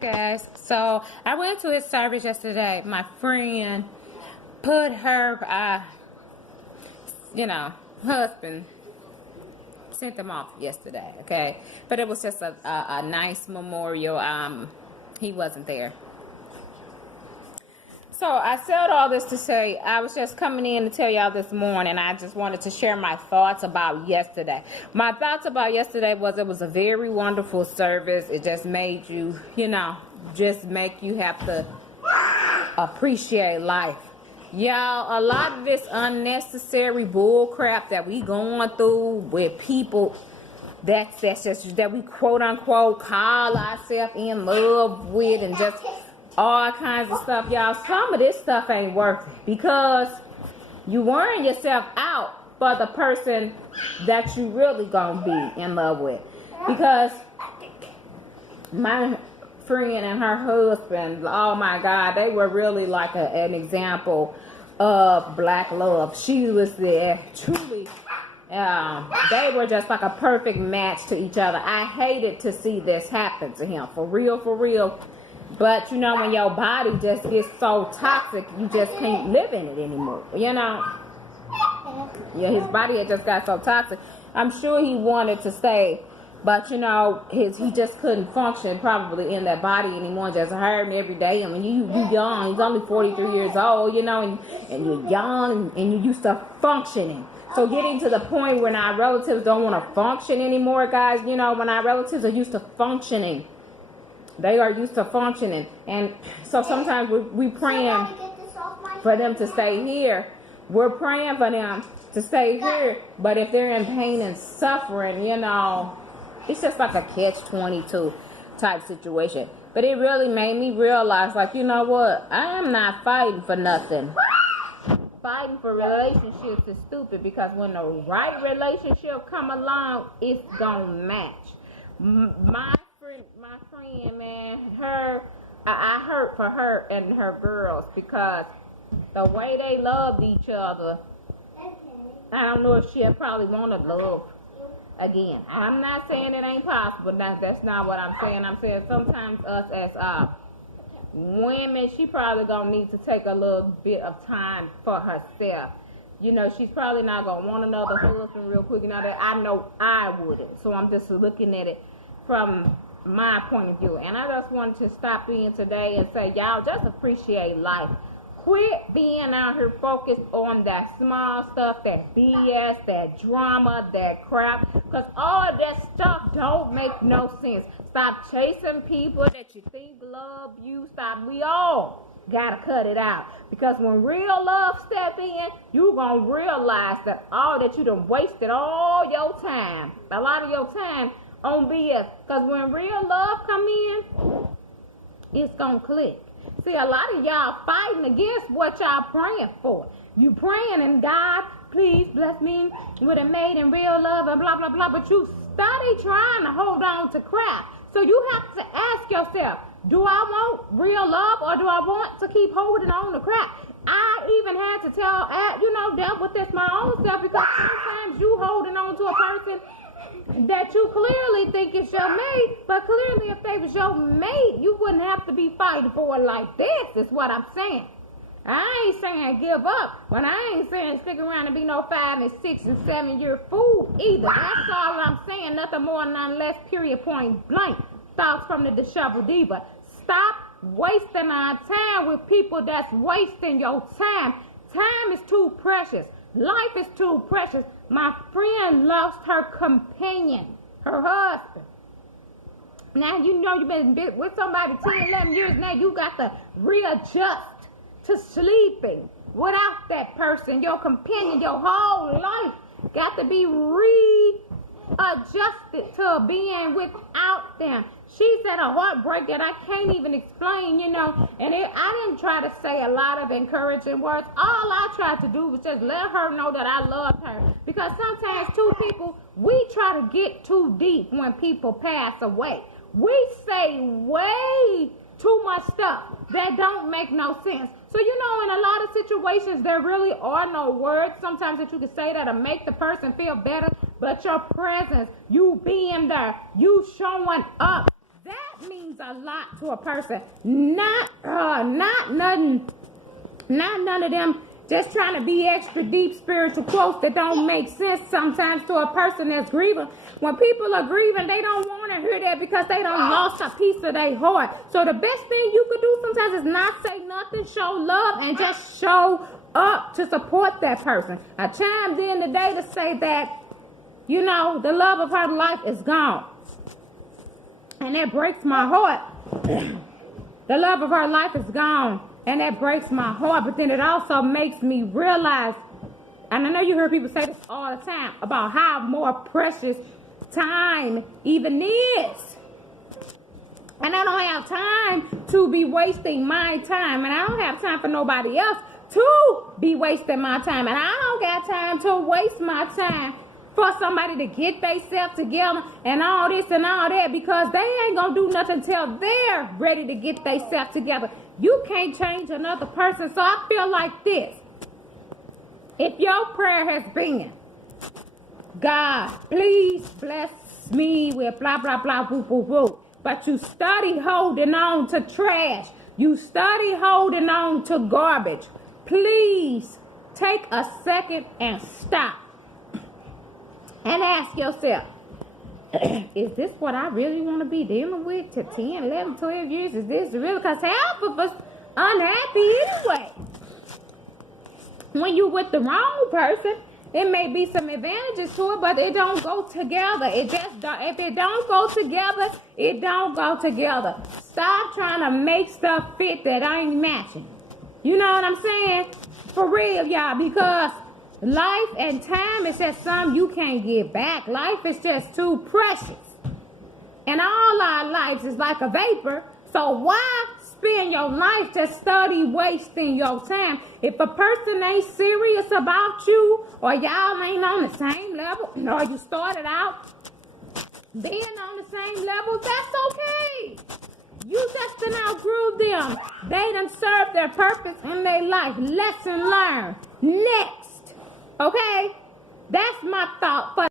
Guys, so I went to his service yesterday. My friend put her, husband sent them off yesterday. Okay, but it was just a nice memorial. He wasn't there. So I said all this to say I was just coming in to tell y'all this morning. I just wanted to share my thoughts about yesterday. My thoughts about yesterday was it was a very wonderful service. It just made you, just make you have to appreciate life. Y'all, a lot of this unnecessary bull crap that we going through with people that we quote unquote call ourselves in love with and just all kinds of stuff, y'all. Some of this stuff ain't worth it because you wearing yourself out for the person that you really gonna be in love with. Because my friend and her husband, oh my God, they were really like an example of black love. She was there truly. They were just like a perfect match to each other. I hated to see this happen to him, for real. But when your body just gets so toxic, you just can't live in it anymore. His body had just got so toxic. I'm sure he wanted to stay, but he just couldn't function probably in that body anymore. Just hurting every day. I mean, you young. He's only 43 years old. And you're young and you're used to functioning. So getting to the point when our relatives don't want to function anymore, guys. When our relatives are used to functioning. They are used to functioning. And so sometimes we praying for them to stay here. We're praying for them to stay here. But if they're in pain and suffering, it's just like a catch-22 type situation. But it really made me realize, like, you know what? I am not fighting for nothing. Fighting for relationships is stupid because when the right relationship come along, it's gonna match. My friend, man, I hurt for her and her girls because the way they loved each other, I don't know if she'll probably want to love again. I'm not saying it ain't possible. That's not what I'm saying. I'm saying sometimes us as women, she probably gonna need to take a little bit of time for herself. She's probably not gonna want another husband real quick. That I know I wouldn't. So I'm just looking at it from my point of view. And I just wanted to stop in today and say, y'all, just appreciate life. Quit being out here focused on that small stuff, that BS, that drama, that crap, because all of that stuff don't make no sense. Stop chasing people that you think love you. Stop. We all gotta cut it out, because when real love step in, you gonna realize that all that you done wasted all your time, a lot of your time on BS. Because when real love come in, it's gonna click. See, a lot of y'all fighting against what y'all praying for. You praying and God, please bless me with a mate in real love and blah blah blah, but you study trying to hold on to crap. So you have to ask yourself, do I want real love or do I want to keep holding on to crap? I even had to dealt with this my own self, because sometimes you holding on to a person that you clearly think is your mate, but clearly if they was your mate, you wouldn't have to be fighting for it like this, is what I'm saying. I ain't saying give up, but I ain't saying stick around and be no 5 and 6 and 7 year fool either. That's all I'm saying, nothing more, none less, period, point blank. Thoughts from the DeeShovledDiva. Stop wasting our time with people that's wasting your time. Time is too precious. Life is too precious. My friend lost her companion, her husband. Now, you've been with somebody 10, 11 years. Now you got to readjust to sleeping without that person. Your companion, your whole life got to be readjusted to being without them. She's at a heartbreak that I can't even explain, and I didn't try to say a lot of encouraging words. All I tried to do was just let her know that I loved her, because sometimes two people, we try to get too deep when people pass away. We say way too much stuff that don't make no sense. So, in a lot of situations, there really are no words sometimes that you can say that'll make the person feel better, but your presence, you being there, you showing up, that means a lot to a person. Not none of them just trying to be extra deep spiritual quotes that don't make sense sometimes to a person that's grieving. When people are grieving, they don't want to hear that because they done lost a piece of their heart. So the best thing you could do sometimes is not say nothing, show love, and just show up to support that person. I chimed in today to say that, you know, the love of her life is gone. And that breaks my heart. The love of her life is gone. And that breaks my heart. But then it also makes me realize, and I know you hear people say this all the time, about how more precious time even is. And I don't have time to be wasting my time. And I don't have time for nobody else to be wasting my time. And I don't got time to waste my time for somebody to get themselves together and all this and all that, because they ain't gonna do nothing until they're ready to get themselves together. You can't change another person. So I feel like this. If your prayer has been, God, please bless me with blah, blah, blah, whoop, whoop, whoop, but you study holding on to trash, you study holding on to garbage, please take a second and stop and ask yourself, is this what I really want to be dealing with to 10, 11, 12 years? Is this real? Because half of us unhappy anyway. When you with the wrong person, it may be some advantages to it, but it don't go together. It just don't. If it don't go together, it don't go together. Stop trying to make stuff fit that ain't matching. You know what I'm saying? For real, y'all, because life and time is just something you can't get back. Life is just too precious. And all our lives is like a vapor. So why spend your life to study wasting your time? If a person ain't serious about you, or y'all ain't on the same level, or you started out being on the same level, that's okay. You just done outgrew them. They done served their purpose in their life. Lesson learned. Next. Okay? That's my thought for